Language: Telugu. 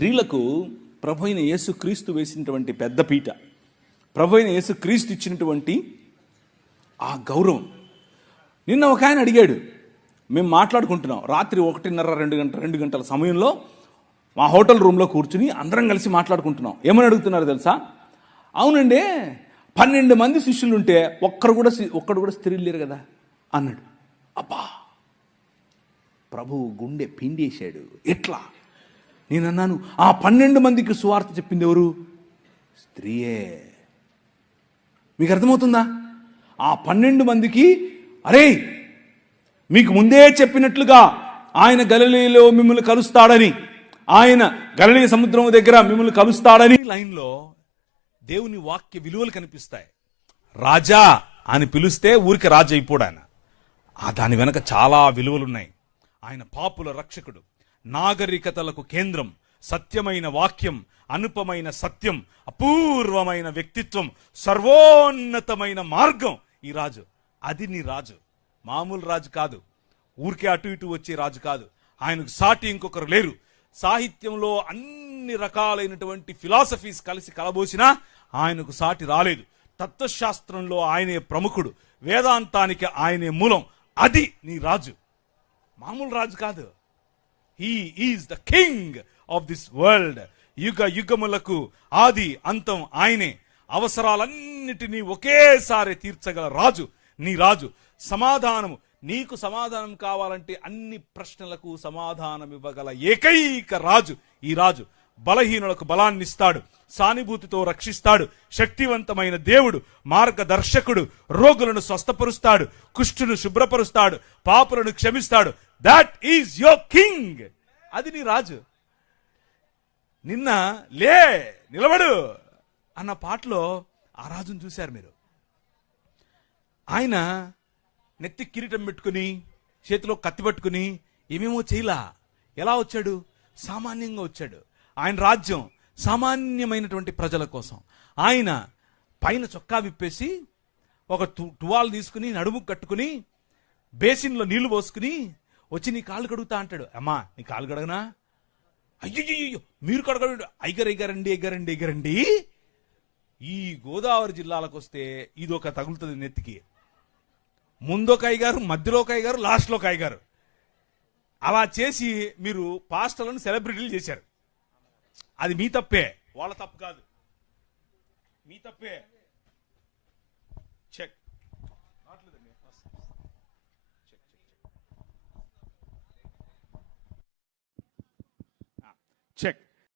స్త్రీలకు ప్రభు అయిన యేసుక్రీస్తు వేసినటువంటి పెద్ద పీట, ప్రభు అయిన యేసుక్రీస్తు ఇచ్చినటువంటి ఆ గౌరవం. నిన్న ఒక ఆయన అడిగాడు, మేము మాట్లాడుకుంటున్నాం రాత్రి 1:30 2 గంటల సమయంలో మా హోటల్ రూమ్లో కూర్చుని అందరం కలిసి మాట్లాడుకుంటున్నాం. ఏమని అడుగుతున్నారు తెలుసా? అవునండి, 12 మంది శిష్యులు ఉంటే ఒక్కడు కూడా స్త్రీలు లేరు కదా అన్నాడు. అబ్బా, ప్రభువు గుండె పిండేశాడు. ఎట్లా? నేనన్నాను, ఆ 12 మందికి సువార్త చెప్పింది ఎవరు? స్త్రీయే. మీకు అర్థమవుతుందా? ఆ 12 మందికి, అరే మీకు ముందే చెప్పినట్లుగా ఆయన గలిలయలో మిమ్మల్ని కలుస్తాడని, ఆయన గలిలయ సముద్రం దగ్గర మిమ్మల్ని కలుస్తాడని లైన్లో దేవుని వాక్య విలువలు కనిపిస్తాయి. రాజా అని పిలిస్తే ఊరికి రాజు అయిపోడు ఆయన. దాని వెనక చాలా విలువలున్నాయి. ఆయన పాపుల రక్షకుడు, నాగరికతలకు కేంద్రం, సత్యమైన వాక్యం, అనుపమైన సత్యం, అపూర్వమైన వ్యక్తిత్వం, సర్వోన్నతమైన మార్గం ఈ రాజు. అది నీ రాజు. మామూలు రాజు కాదు, ఊరికే అటు ఇటు వచ్చే రాజు కాదు. ఆయనకు సాటి ఇంకొకరు లేరు. సాహిత్యంలో అన్ని రకాలైనటువంటి ఫిలాసఫీస్ కలిసి కలబోసినా ఆయనకు సాటి రాలేదు. తత్వశాస్త్రంలో ఆయనే ప్రముఖుడు, వేదాంతానికి ఆయనే మూలం. అది నీ రాజు. మామూలు రాజు కాదు. He is the king of this world. యుగ యుగములకు ఆది అంతం ఆయనే. అవసరాలన్నిటినీ ఒకేసారి తీర్చగల రాజు నీ రాజు. సమాధానము, నీకు సమాధానం కావాలంటే అన్ని ప్రశ్నలకు సమాధానం ఇవ్వగల ఏకైక రాజు ఈ రాజు. బలహీనులకు బలాన్నిస్తాడు, సానుభూతితో రక్షిస్తాడు, శక్తివంతమైన దేవుడు, మార్గదర్శకుడు, రోగులను స్వస్థపరుస్తాడు, కుష్ఠును శుభ్రపరుస్తాడు, పాపులను క్షమిస్తాడు. That is your king. అది నీ రాజు. నిన్న లే నిలబడు అన్న పాటలో ఆ రాజును చూశారు మీరు. ఆయన నెత్తి కిరీటం పెట్టుకుని, చేతిలో కత్తి పట్టుకుని ఏమేమో చేయలా. ఎలా వచ్చాడు? సామాన్యంగా వచ్చాడు. ఆయన రాజ్యం సామాన్యమైనటువంటి ప్రజల కోసం. ఆయన పైన చొక్కా విప్పేసి ఒక టువాల్ తీసుకుని నడుము కట్టుకుని బేసిన్లో నీళ్లు పోసుకుని వచ్చి నీ కాళ్ళు కడుగుతా అంటాడు. అమ్మా నీ కాళ్ళు కడగనా? అయ్యో మీరు కడగడు. ఎగరండి. ఈ గోదావరి జిల్లాలకు వస్తే ఇదొక తగులుతుంది నెత్తికి. ముందొక అయ్యగారు, మధ్యలో ఒక అయ్యగారు, లాస్ట్లో ఒక అయ్యగారు. అలా చేసి మీరు పాస్టర్లను సెలబ్రిటీలు చేశారు. అది మీ తప్పే, వాళ్ళ తప్పు కాదు, మీ తప్పే.